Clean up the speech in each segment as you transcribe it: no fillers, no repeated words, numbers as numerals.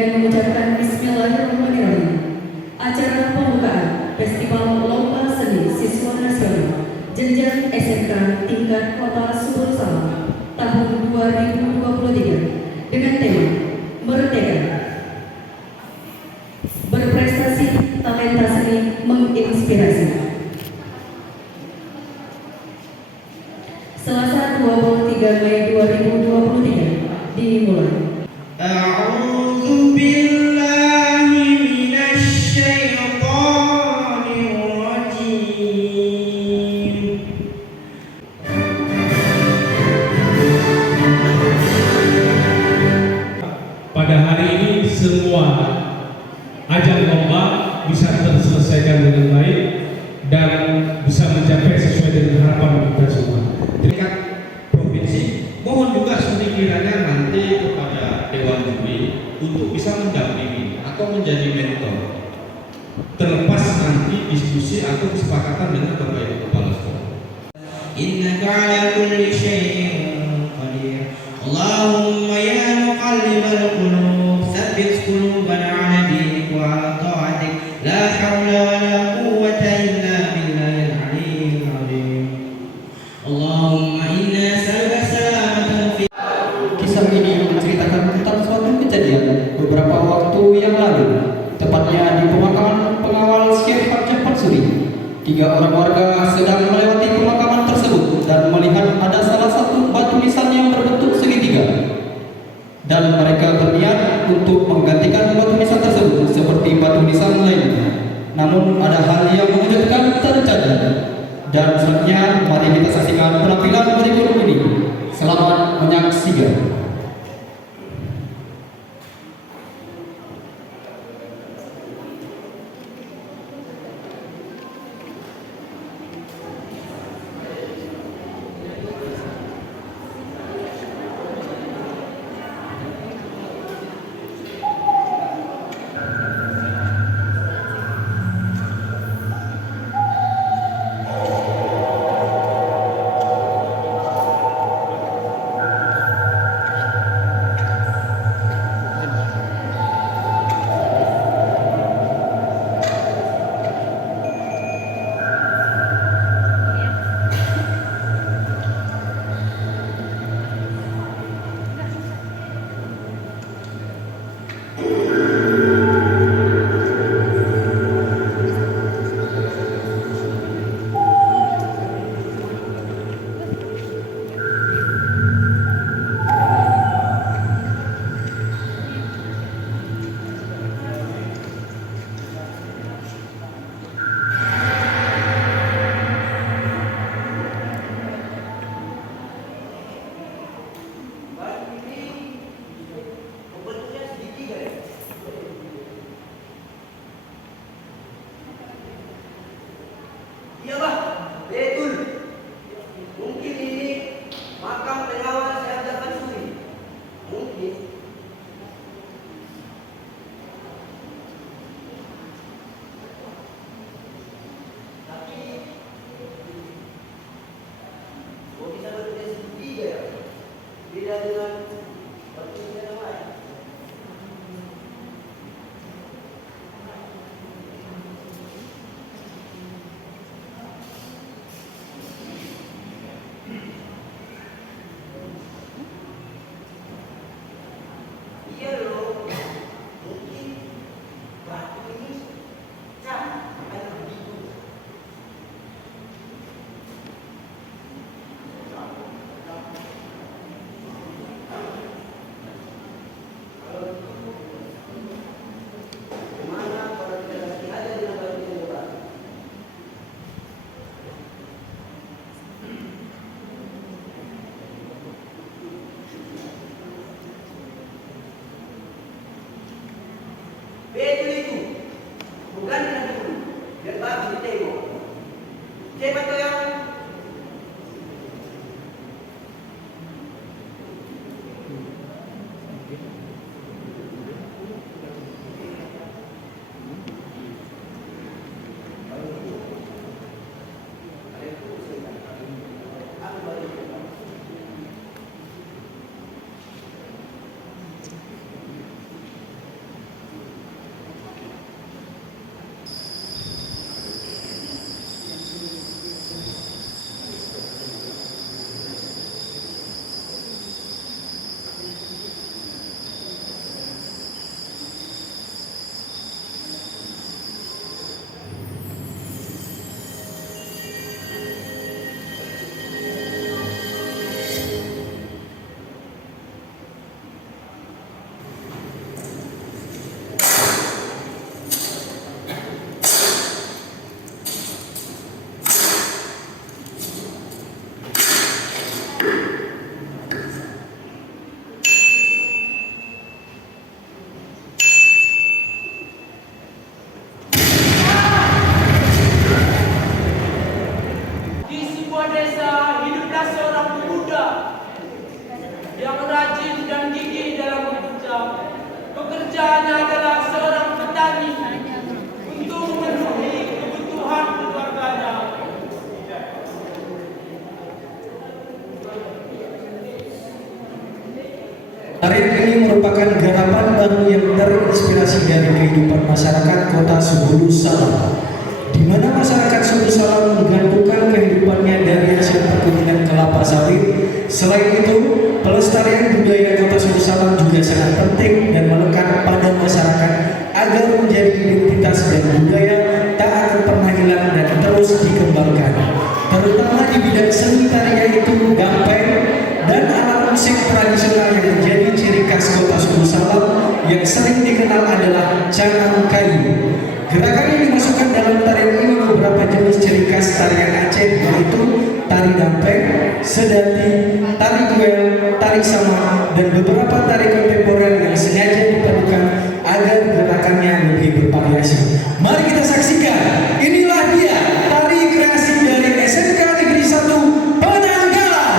dengan mengucapkan Bismillahirrahmanirrahim. Acara pembukaan Festival Lomba Seni Siswa Nasional Jenjang SMK Tingkat Kota Subur Salam tahun 2023 dengan tema Merdeka. Berprestasi, talenta seni menginspirasi. Selasa 23 Mei 2023 dimulai. Pada hari ini semua ajang lomba bisa terselesaikan dengan baik dan bisa mencapai sesuai dengan harapan kita semua. Tingkat provinsi, mohon juga sekiranya nanti kepada Dewan Juri untuk bisa mendampingi atau menjadi mentor. Terlepas nanti diskusi atau kesepakatan dengan Bapak Ibu Kepala Sekolah. Innaka ala kulli syai'in qadir. Allahumma ya muqallibal qulub, tsabbit qulubana ala dinik wa ala ta'atik. La haula wa la quwwata illa billahil aliyyil azim. Allahumma inna nas'aluka salamatan fi. Kisah ini menceritakan tentang suatu kejadian beberapa waktu yang lalu, tepatnya di pemakaman pengawal Syekh Hajjah Mansuri. 3 orang warga sedang melewati pemakaman tersebut dan melihat ada salah satu batu nisan yang berbentuk segitiga. Dan mereka berniat untuk menggantikan batu nisan tersebut seperti batu nisan lainnya. Namun ada hal yang mengejutkan terjadi. Dan selanjutnya mari kita saksikan penampilan berikut ini. Selamat menyaksikan. Betul itu, bukan dengan dulu. Biar bagus ditengok. Siapa tuh yang terinspirasi dari kehidupan masyarakat kota Sebulu Salam, di mana masyarakat Sebulu Salam menggantungkan kehidupannya dari hasil perkebunan kelapa sawit. Selain itu, pelestarian budaya kota Sebulu Salam juga sangat penting dan melekat pada masyarakat agar menjadi identitas dan budaya tak akan pernah hilang dan terus dikembangkan, terutama di bidang seni tari yaitu gampeng dan alat musik tradisional yang menjadi ciri khas kota Sebulu Salam yang sering dikenal adalah canang kayu. Gerakan ini dimasukkan dalam tarian ini beberapa jenis ciri khas tarian Aceh yaitu tari dampeng, sedati, tari duel, tari sama, dan beberapa tari kontemporer yang sengaja diperlukan agar gerakannya lebih bervariasi. Mari kita saksikan, inilah dia tari kreasi dari SMK Negeri 1 Penanggalan.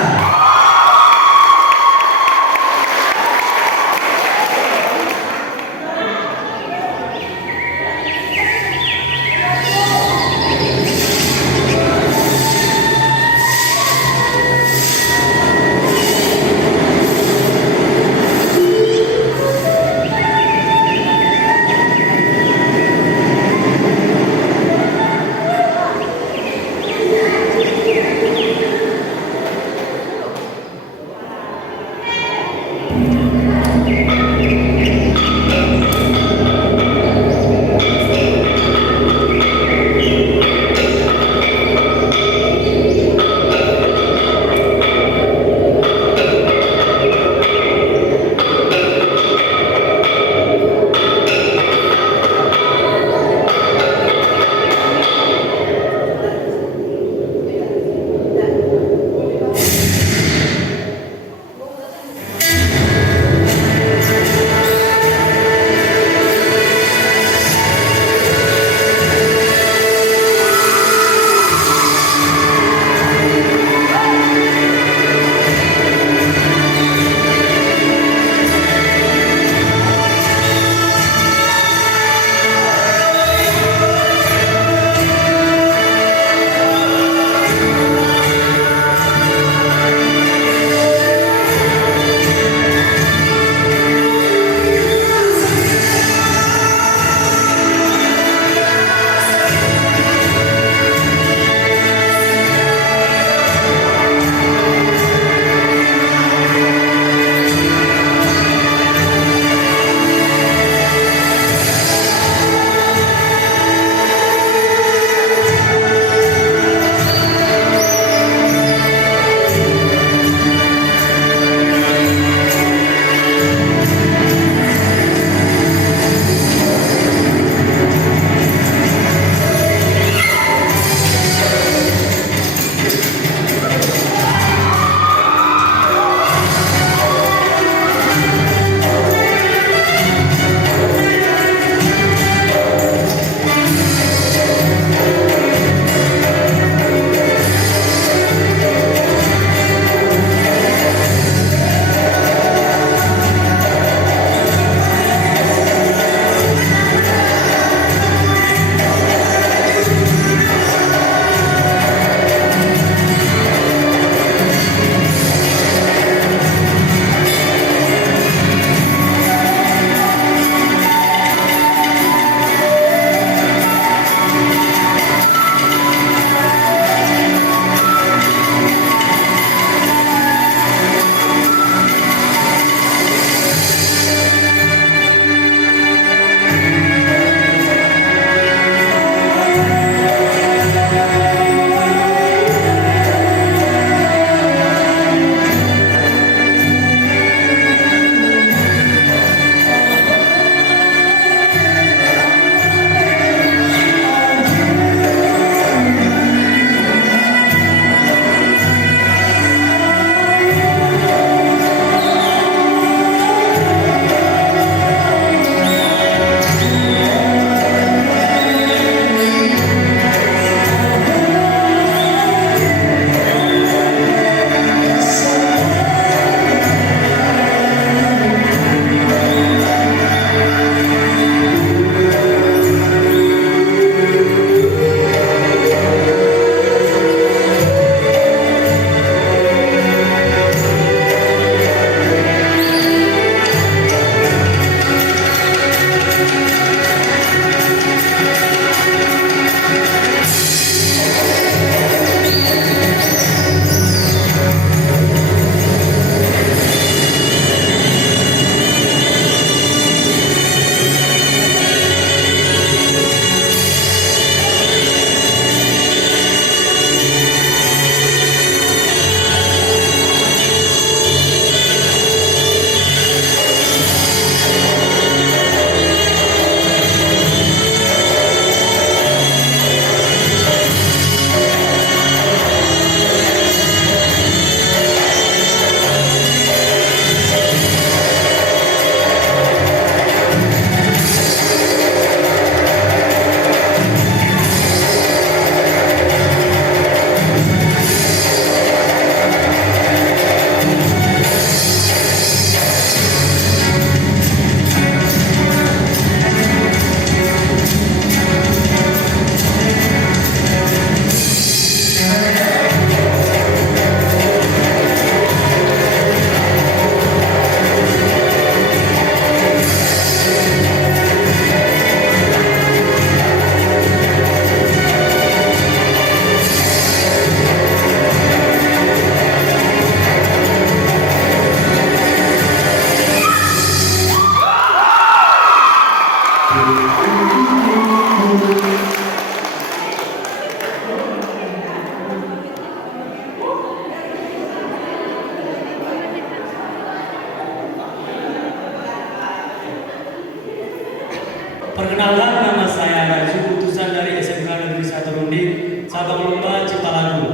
cabang lomba cipta lagu.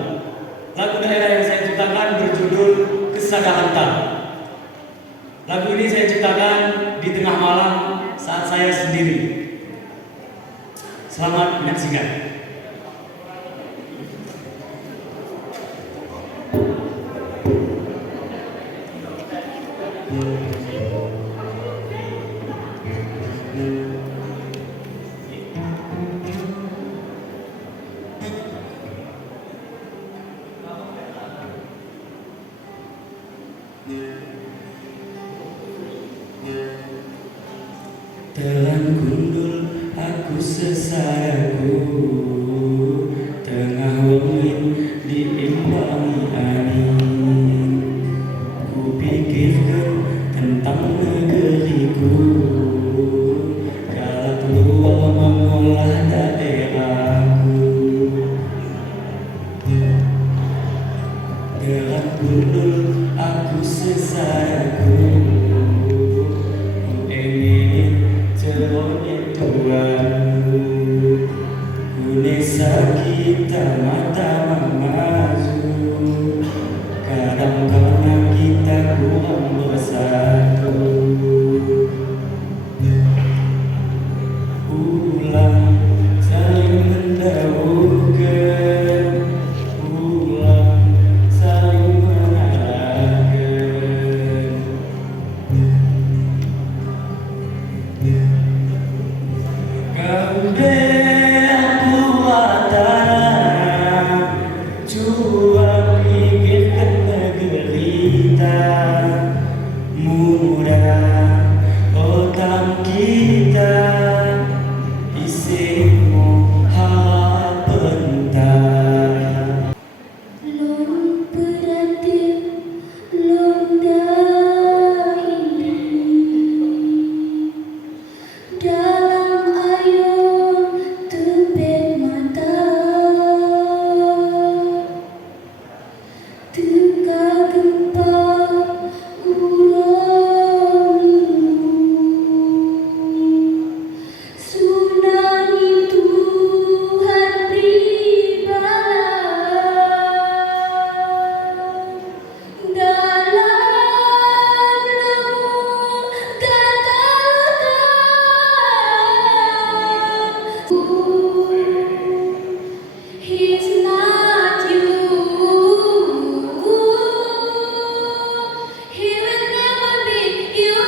Lagu daerah yang saya ciptakan berjudul Kesadahantan. Lagu ini saya ciptakan di tengah malam saat saya sendiri. Selamat menyaksikan. Telan gundul aku sesayaku, tengah wengi diimbangi angin. Ku pikirkan tentang negeriku, kala keluar mengolah daerahku. Telan gundul aku sesayaku, Tuhanku, Unesa kita mata maju, kadang karena kita kurang bersatu. Ulang saling mendahulukan, ulang saling mengalahkan. Kau berkuatan, coba pikirkan negeri muda, otak kita isimu harap bentar. Lom beratir, lomba ini dalam air tebet mata, teka gempa gurau, tsunami Tuhan beri bala dalam lembu katakan. He's not you. He will never be you.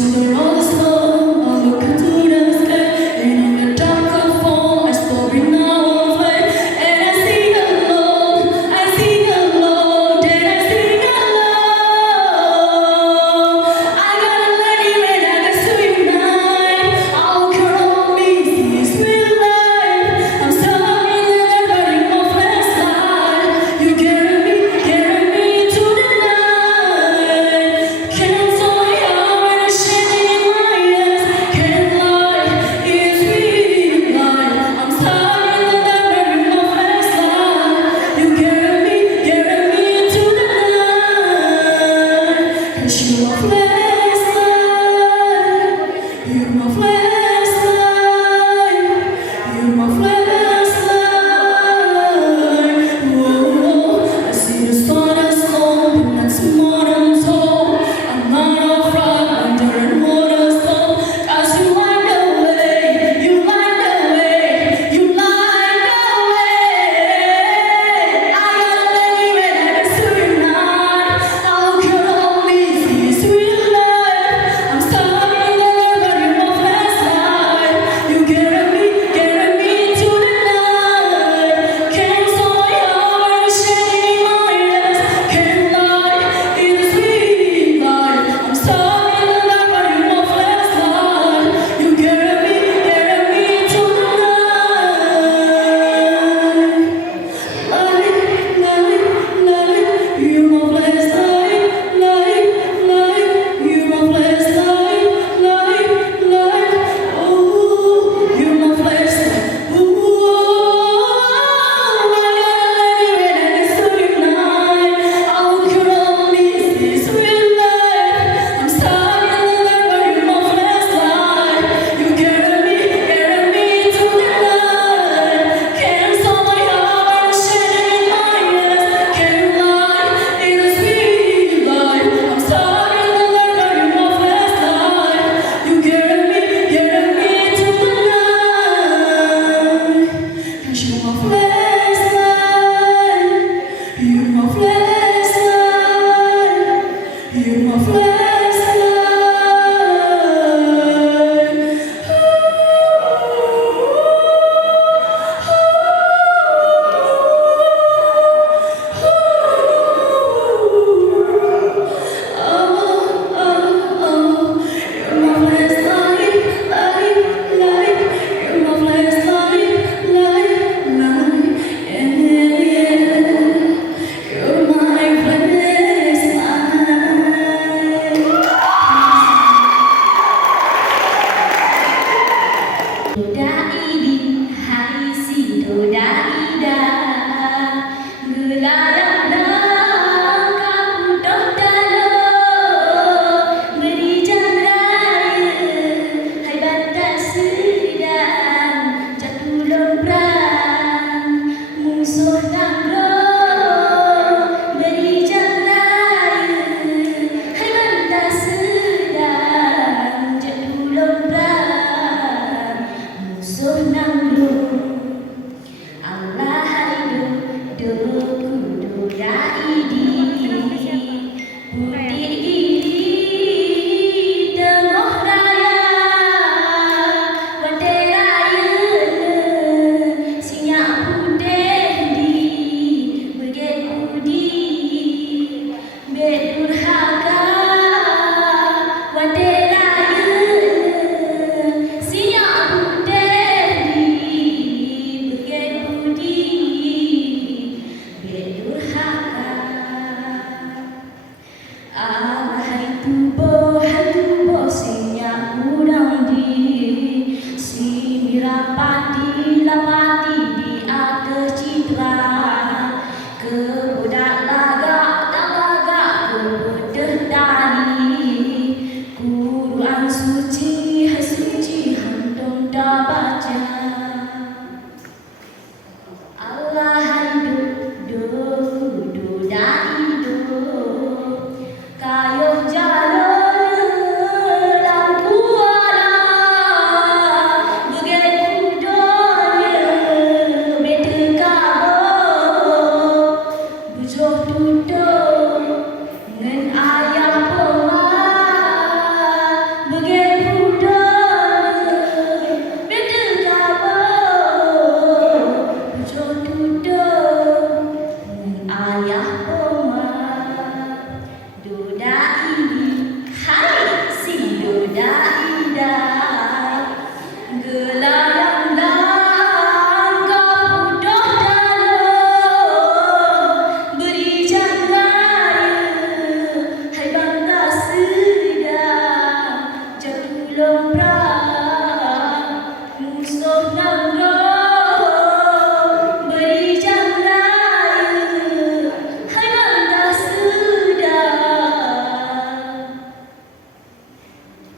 the rolling stone, I look into the sky, and in the dark I fall, I story now of life, and I sing alone, then I sing alone. I gotta let you in, I got to unite. All count on me, see it's real life. I'm sorry that everybody won't fast light. You carry me to the night. Can't tell me how and I'm shining in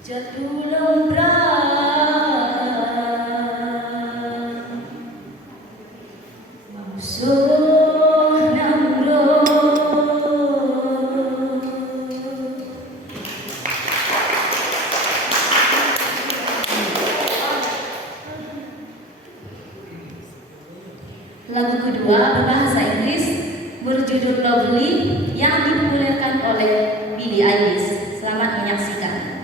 Jatuh lombrang musuh namro. Lagu kedua berbahasa Inggris berjudul Lovely yang dipopulerkan oleh Billie Eilish. Selamat menyaksikan.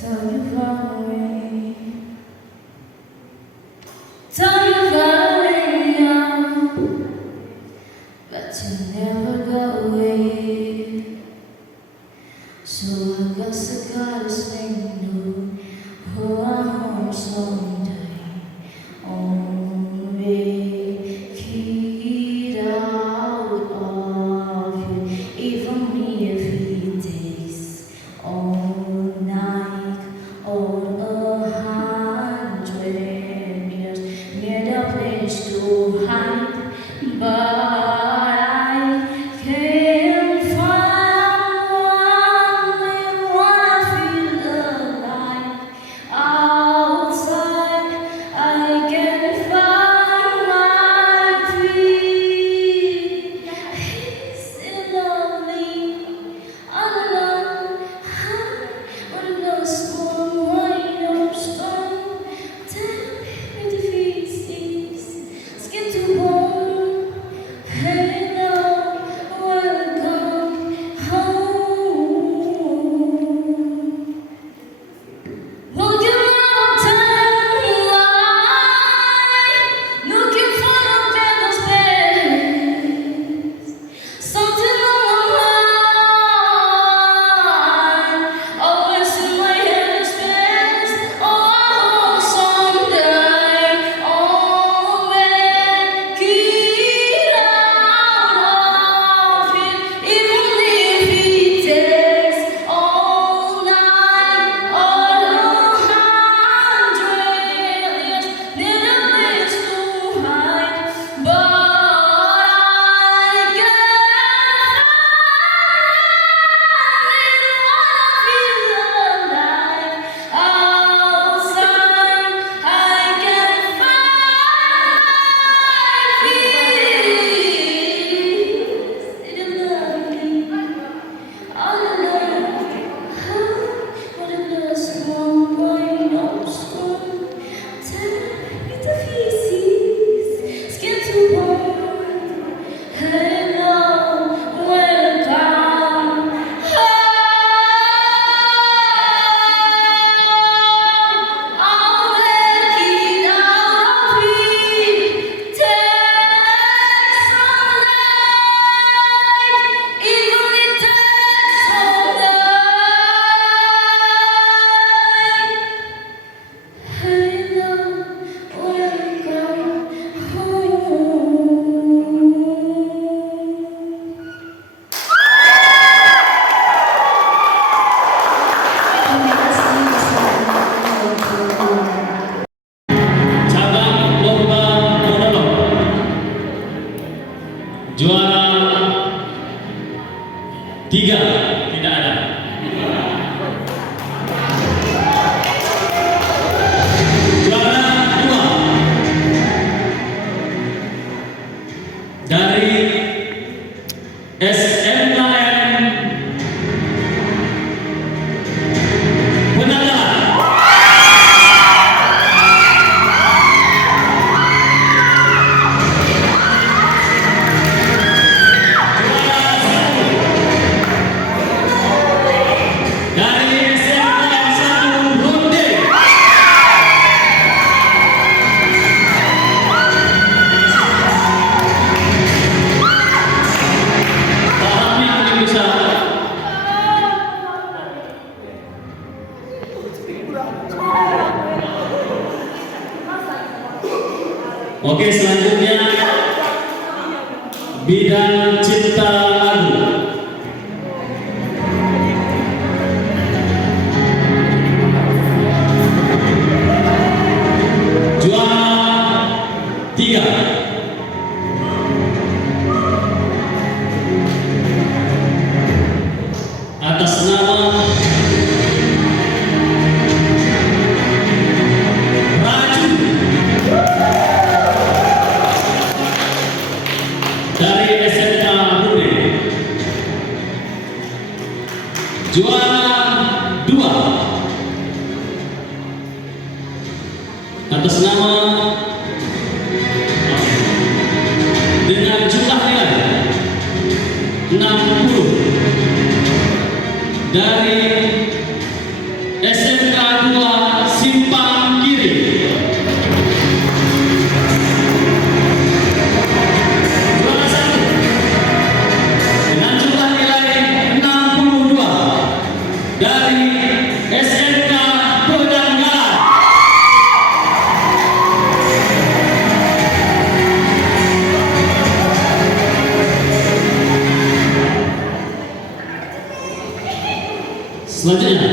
Tell you far away, tell you far away now, but you never go away. So I guess I gotta say no, oh I hope someday I'll make it out of you, even if it takes all night or 100 years. Need a place to hide, but I can't find one when I feel alive. Outside, I can find my feet. It's still lonely, all alone. What a lost one, why no storm? Tell me the feces, skin to bone. Hello, welcome home. Would you rather tell me why? Looking for a better space, something on my mind. Always in my head space. Oh, someday I'll make it out of it, even if it takes all night or 100 years. Need a place to hide, but I can't find it when I feel alive. Outside, I can find my feet. Still lovely, all alone. What a lost one, why no storm? Tell me the feces, skin to bone. Hello, welcome home. I'll make it out of it. Takes all night, even it takes all night. Hello, welcome home. Cabang lomba monolog. Juara 3 tidak ada. Juara 2 dari SMKN Penanggalan. Dari SMKN 1 Ronde. Pahami Indonesia. Oke, selanjutnya bidang cipta lagu. Juara 3 dari SMK Bude. Juara 2 atas nama dengan jumlah nilai 60 dari SMK 2 Simpang Kiri. Juara 1 dengan jumlah nilai 62 dari SMK Pedanggalan. Selanjutnya,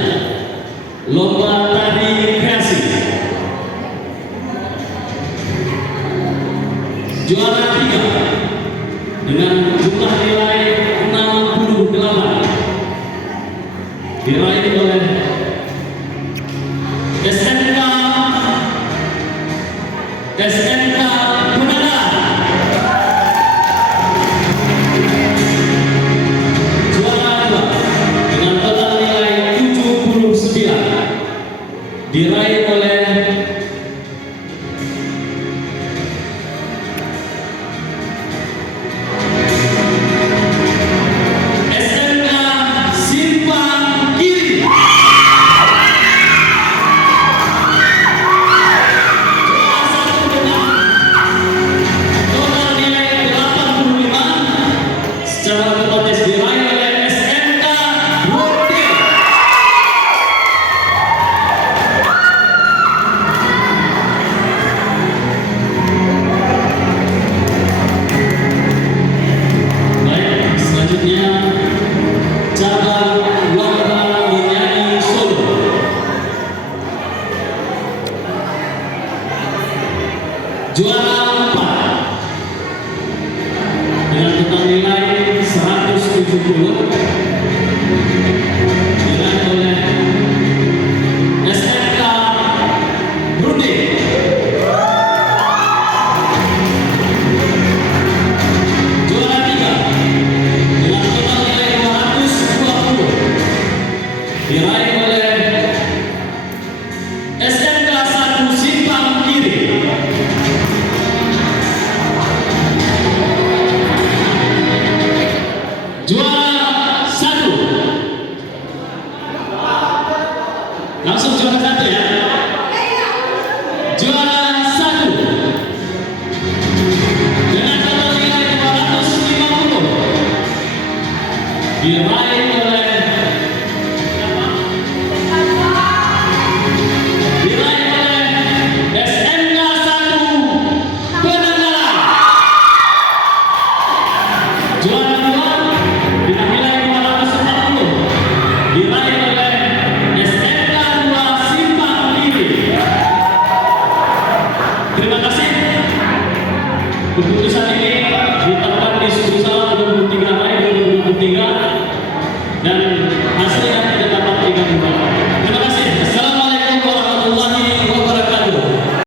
lomba tari kreasi. Juara 3 dengan jumlah nilai 68 diraih oleh